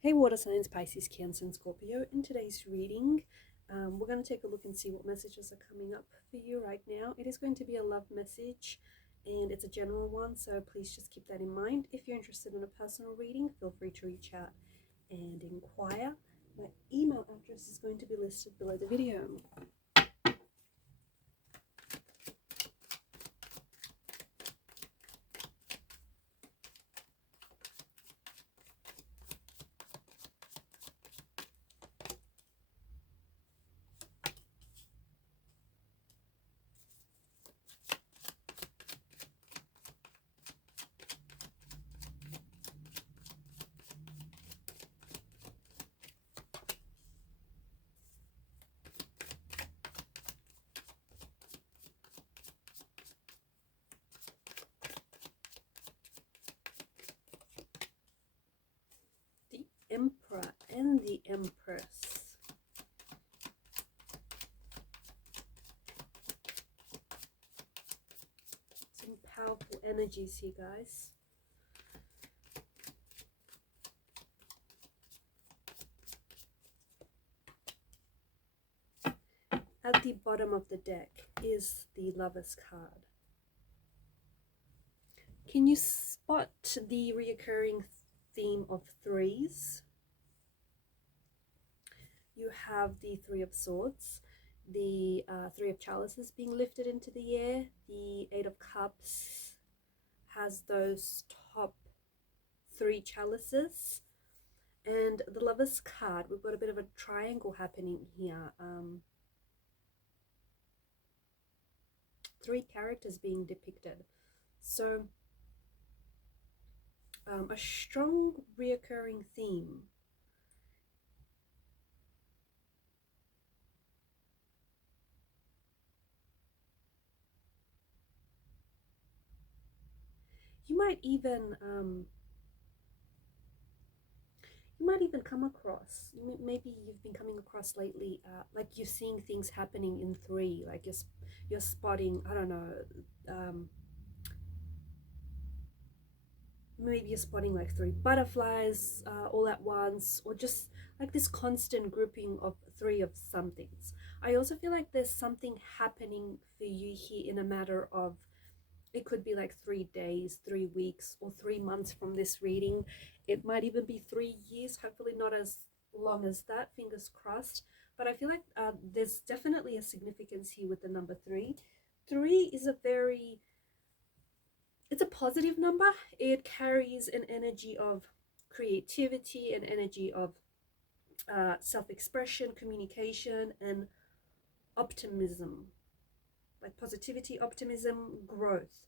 Hey water signs, Pisces, Cancer and Scorpio. In today's reading, we're going to take a look and see what messages are coming up for you right now. It is going to be a love message and it's a general one, so please just keep that in mind. If you're interested in a personal reading, feel free to reach out and inquire. My email address is going to be listed below the video. The Emperor and the Empress. Some powerful energies here, guys. At the bottom of the deck is the Lover's card. Can you spot the reoccurring theme of threes? You have the Three of Swords, the Three of Chalices being lifted into the air, the Eight of Cups has those top three chalices, and the Lover's card, we've got a bit of a triangle happening here. Three characters being depicted. So a strong reoccurring theme. You might even come across, maybe you've been coming across lately, like you're seeing things happening in three, like you're spotting, I don't know, maybe you're spotting like three butterflies all at once, or just like this constant grouping of three of somethings. I also feel like there's something happening for you here in a matter of, it could be like 3 days, 3 weeks, or 3 months from this reading. It might even be 3 years, hopefully not as long as that, fingers crossed. But I feel like there's definitely a significance here with the number 3. 3 is it's a positive number. It carries an energy of creativity, an energy of self-expression, communication, and optimism, like positivity, optimism, growth.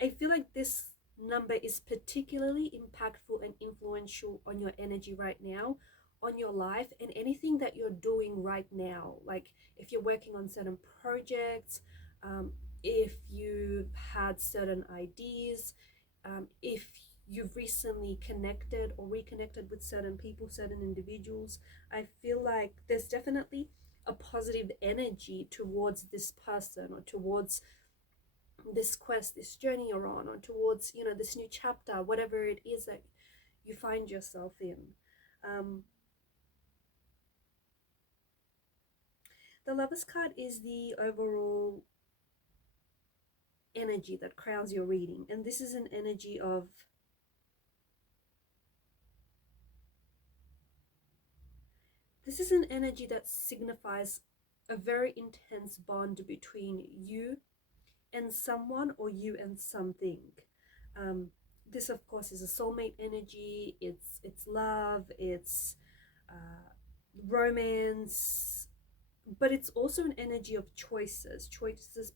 I feel like this number is particularly impactful and influential on your energy right now, on your life, and anything that you're doing right now. Like if you're working on certain projects, if you've had certain ideas, if you've recently connected or reconnected with certain people, certain individuals, I feel like there's definitely a positive energy towards this person, or towards this quest, this journey you're on, or towards, you know, this new chapter, whatever it is that you find yourself in. The Lover's card is the overall energy that crowns your reading, and this is an energy of that signifies a very intense bond between you and someone, or you and something. This of course is a soulmate energy. It's love, it's romance, but it's also an energy of choices,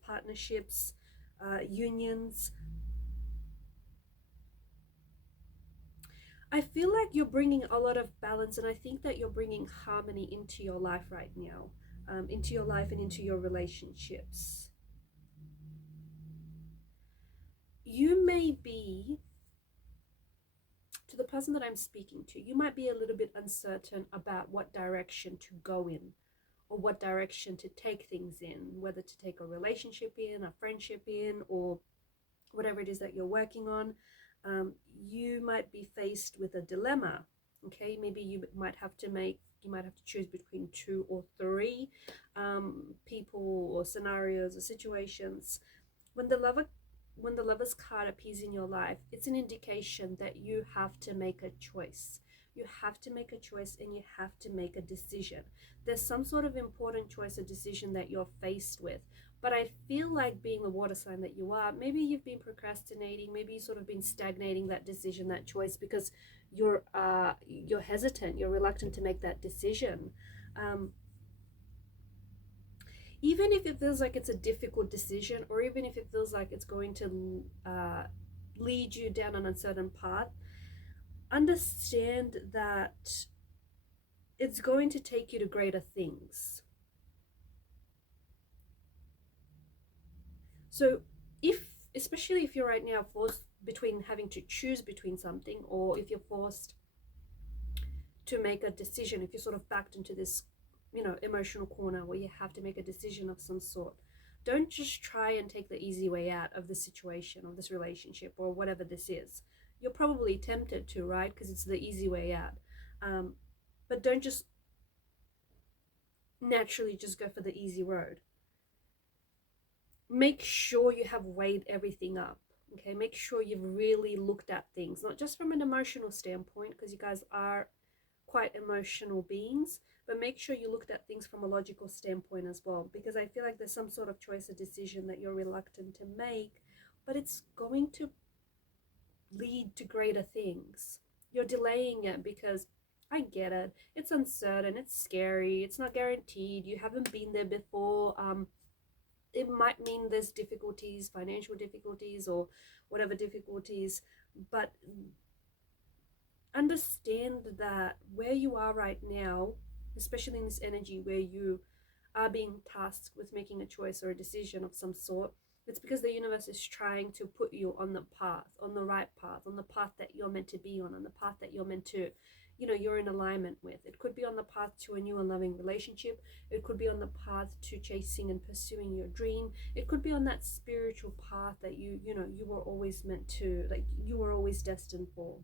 partnerships, unions. I feel like you're bringing a lot of balance, and I think that you're bringing harmony into your life right now, into your life and into your relationships. You may be, to the person that I'm speaking to, you might be a little bit uncertain about what direction to go in, or what direction to take things in, whether to take a relationship in, a friendship in, or whatever it is that you're working on. You might be faced with a dilemma. Okay, maybe you might have to choose between 2 or 3 people or scenarios or situations. When the lover's card appears in your life, it's an indication that you have to make a choice. You have to make a choice and you have to make a decision. There's some sort of important choice or decision that you're faced with. But I feel like, being the water sign that you are, maybe you've been procrastinating, maybe you've sort of been stagnating that decision, that choice, because you're hesitant, you're reluctant to make that decision. Even if it feels like it's a difficult decision, or even if it feels like it's going to lead you down an uncertain path, understand that it's going to take you to greater things. So especially if you're right now forced between having to choose between something, or if you're forced to make a decision, if you're sort of backed into this, emotional corner where you have to make a decision of some sort, don't just try and take the easy way out of the situation, or this relationship, or whatever this is. You're probably tempted to, right? Because it's the easy way out. But don't just naturally just go for the easy road. Make sure you have weighed everything up. Okay, make sure you've really looked at things, not just from an emotional standpoint, because you guys are quite emotional beings, but make sure you looked at things from a logical standpoint as well, because I feel like there's some sort of choice or decision that you're reluctant to make, but it's going to lead to greater things. You're delaying it because, I get it, it's uncertain, it's scary, it's not guaranteed, you haven't been there before. It might mean there's difficulties, financial difficulties, or whatever difficulties, but understand that where you are right now, especially in this energy where you are being tasked with making a choice or a decision of some sort, it's because the universe is trying to put you on the path, on the right path, on the path that you're meant to be on the path that you're meant to, you're in alignment with. It could be on the path to a new and loving relationship. It could be on the path to chasing and pursuing your dream. It could be on that spiritual path that you were always meant to, like, you were always destined for.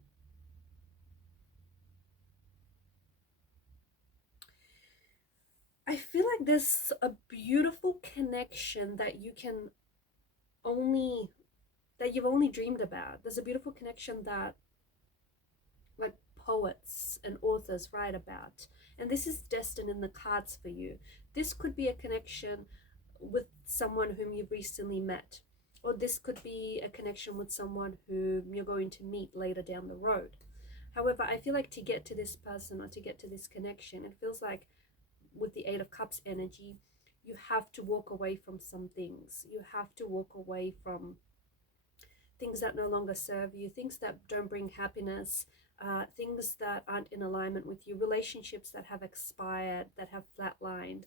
I feel like there's a beautiful connection that you've only dreamed about. There's a beautiful connection that, like, poets and authors write about. And this is destined in the cards for you. This could be a connection with someone whom you've recently met, or this could be a connection with someone whom you're going to meet later down the road. However, I feel like to get to this person or to get to this connection, it feels like with the Eight of Cups energy, you have to walk away from some things. You have to walk away from things that no longer serve you, things that don't bring happiness, things that aren't in alignment with you, relationships that have expired, that have flatlined,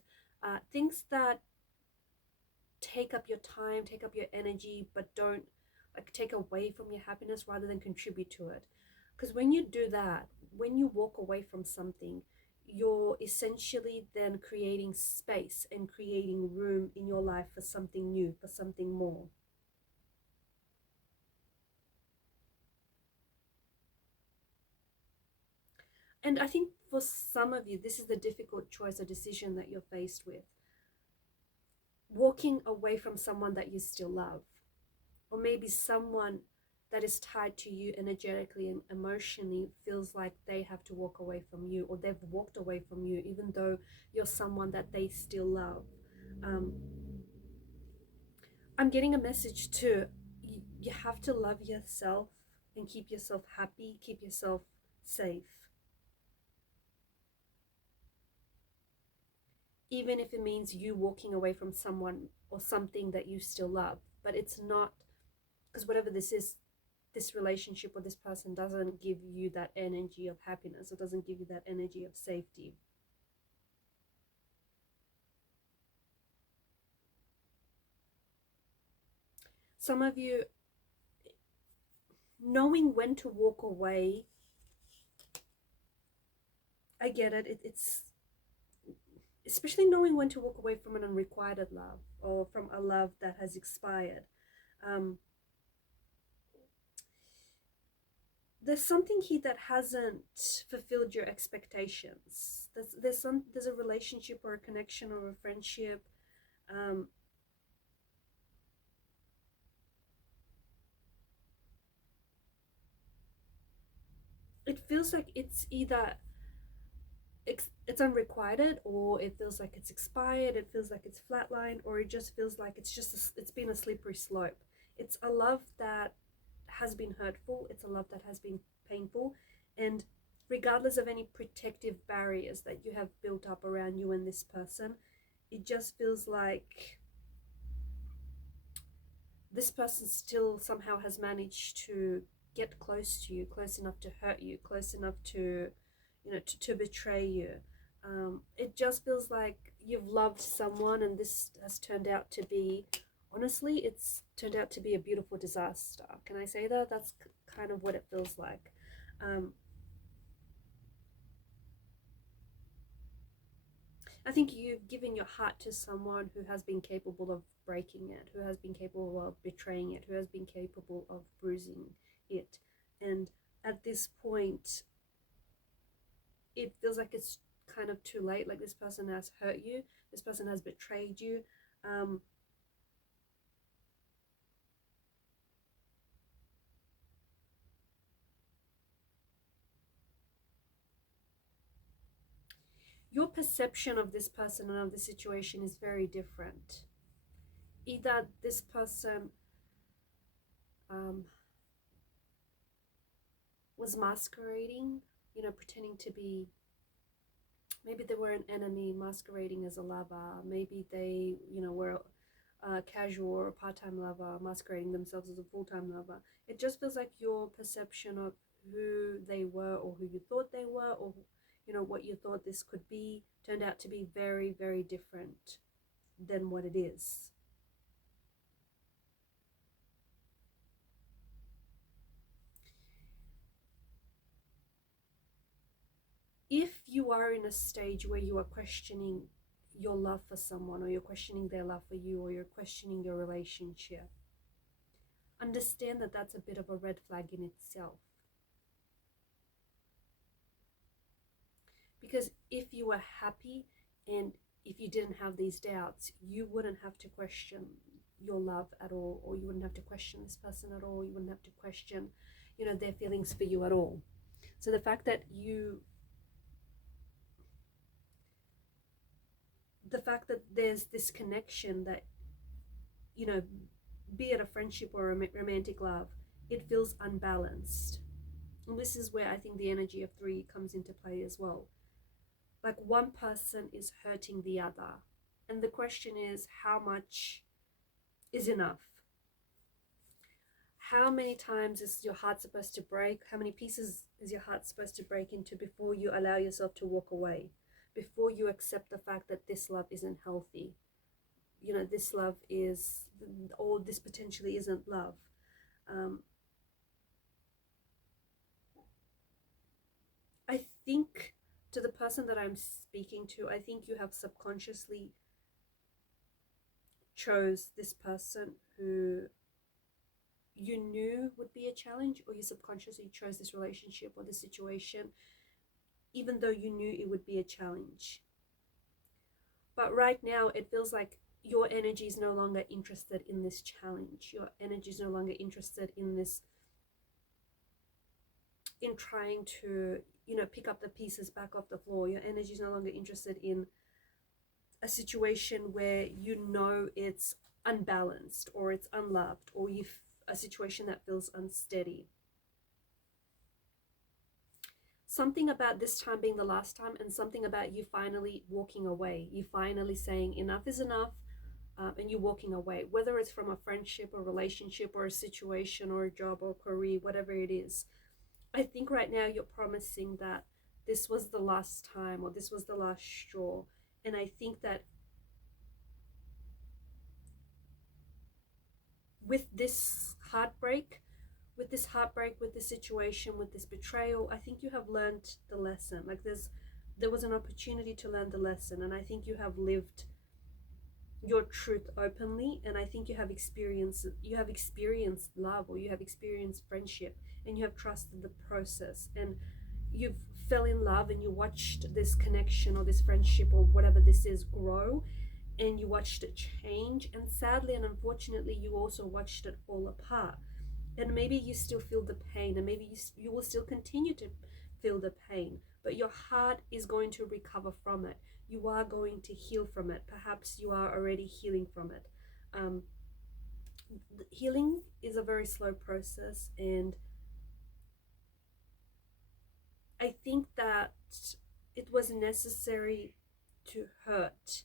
things that take up your time, take up your energy, but don't, like, take away from your happiness rather than contribute to it. Because when you do that, when you walk away from something, you're essentially then creating space and creating room in your life for something new, for something more. And I think for some of you, this is the difficult choice or decision that you're faced with. Walking away from someone that you still love, or maybe someone that is tied to you energetically and emotionally feels like they have to walk away from you, or they've walked away from you, even though you're someone that they still love. I'm getting a message too. You have to love yourself and keep yourself happy, keep yourself safe. Even if it means you walking away from someone or something that you still love. But it's not, because whatever this is, this relationship or this person doesn't give you that energy of happiness, or doesn't give you that energy of safety. Some of you, knowing when to walk away, I get it. It's especially knowing when to walk away from an unrequited love, or from a love that has expired. there's something here that hasn't fulfilled your expectations. There's a relationship or a connection or a friendship. Um, it feels like it's either it's unrequited, or it feels like it's expired. It feels like it's flatlined, or it just feels like it's been a slippery slope. It's a love that has been hurtful. It's a love that has been painful, and regardless of any protective barriers that you have built up around you and this person, it just feels like this person still somehow has managed to get close to you, close enough to hurt you, close enough to, to betray you. It just feels like you've loved someone, and this has turned out to be, honestly, it's turned out to be a beautiful disaster. Can I say that? That's kind of what it feels like. I think you've given your heart to someone who has been capable of breaking it, who has been capable of betraying it, who has been capable of bruising it. And at this point, it feels like it's kind of too late. Like, this person has hurt you, this person has betrayed you. Um, your perception of this person and of the situation is very different. Either this person um, was masquerading, pretending to be, maybe they were an enemy masquerading as a lover. Maybe they, were a casual or a part-time lover masquerading themselves as a full-time lover. It just feels like your perception of who they were, or who you thought they were, or what you thought this could be, turned out to be very, very different than what it is. If you are in a stage where you are questioning your love for someone, or you're questioning their love for you, or you're questioning your relationship, understand that that's a bit of a red flag in itself. Because if you were happy, and if you didn't have these doubts, you wouldn't have to question your love at all, or you wouldn't have to question this person at all. You wouldn't have to question, their feelings for you at all. So the fact that there's this connection that, be it a friendship or a romantic love, it feels unbalanced. And this is where I think the energy of 3 comes into play as well. Like, one person is hurting the other. And the question is, how much is enough? How many times is your heart supposed to break? How many pieces is your heart supposed to break into before you allow yourself to walk away? Before you accept the fact that this love isn't healthy? This love is, or this potentially isn't love. I think, to the person that I'm speaking to, I think you have subconsciously chose this person who you knew would be a challenge, or you subconsciously chose this relationship or this situation even though you knew it would be a challenge. But right now it feels like your energy is no longer interested in this challenge. Your energy is no longer interested in this, in trying to, pick up the pieces back off the floor. Your energy is no longer interested in a situation where it's unbalanced, or it's unloved, or a situation that feels unsteady. Something about this time being the last time, and something about you finally walking away. You finally saying enough is enough, and you walking away, whether it's from a friendship or relationship or a situation or a job or career, whatever it is. I think right now you're promising that this was the last time, or this was the last straw. And I think that with this heartbreak, with this situation, with this betrayal, I think you have learned the lesson. Like, there was an opportunity to learn the lesson, and I think you have lived your truth openly, and I think you have experienced love, or you have experienced friendship, and you have trusted the process, and you've fell in love, and you watched this connection or this friendship or whatever this is grow, and you watched it change, and sadly and unfortunately you also watched it fall apart. And maybe you still feel the pain, and maybe you will still continue to feel the pain, but your heart is going to recover from it. You are going to heal from it. Perhaps you are already healing from it. um, Healing is a very slow process, and I think that it was necessary to hurt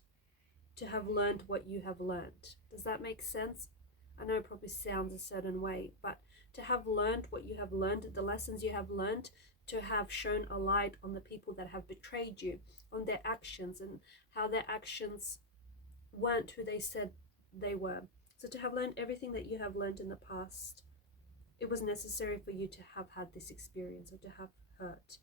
to have learned what you have learned. Does that make sense? I know it probably sounds a certain way, but to have learned what you have learned, the lessons you have learned, to have shown a light on the people that have betrayed you, on their actions, and how their actions weren't who they said they were. So to have learned everything that you have learned in the past, it was necessary for you to have had this experience, or to have hurt.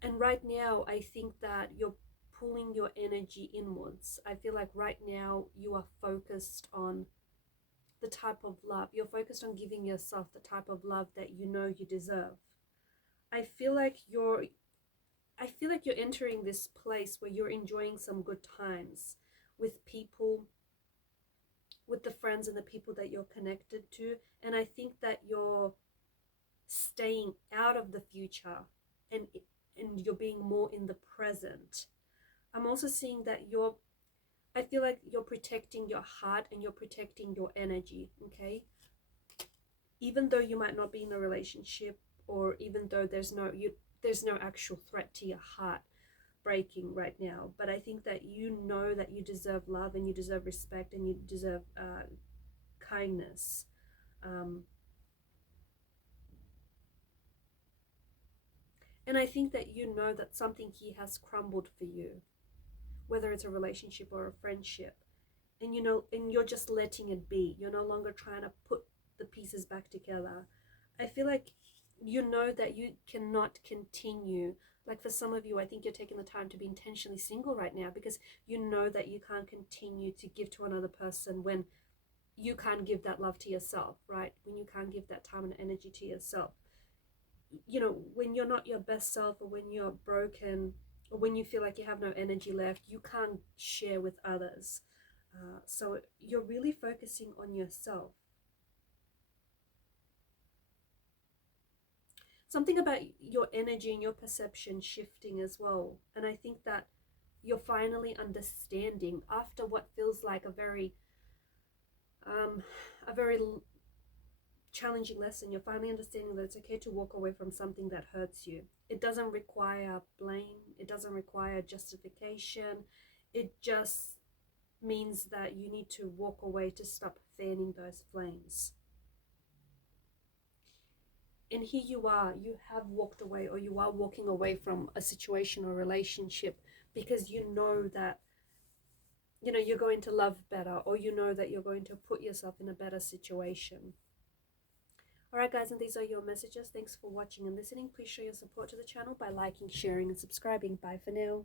And right now, I think that you're pulling your energy inwards. I feel like right now you are focused on the type of love. You're focused on giving yourself the type of love that you know you deserve. I feel like you're entering this place where you're enjoying some good times with people, with the friends and the people that you're connected to. And I think that you're staying out of the future, and you're being more in the present. I'm also seeing that I feel like you're protecting your heart and you're protecting your energy, okay? Even though you might not be in a relationship, or even though there's no actual threat to your heart breaking right now, but I think that you know that you deserve love, and you deserve respect, and you deserve kindness. And I think that you know that something here has crumbled for you, whether it's a relationship or a friendship, and and you're just letting it be. You're no longer trying to put the pieces back together. I feel like you know that you cannot continue. Like for some of you, I think you're taking the time to be intentionally single right now, because you know that you can't continue to give to another person when you can't give that love to yourself, right? When you can't give that time and energy to yourself. When you're not your best self, or when you're broken, or when you feel like you have no energy left, you can't share with others. So you're really focusing on yourself. Something about your energy and your perception shifting as well. And I think that you're finally understanding, after what feels like a very challenging lesson, you're finally understanding that it's okay to walk away from something that hurts you. It doesn't require blame. It doesn't require justification. It just means that you need to walk away to stop fanning those flames. And here you have walked away, or you are walking away from a situation or relationship, because you know that you're going to love better, or you know that you're going to put yourself in a better situation. Alright guys, and these are your messages. Thanks for watching and listening. Please show your support to the channel by liking, sharing and subscribing. Bye for now.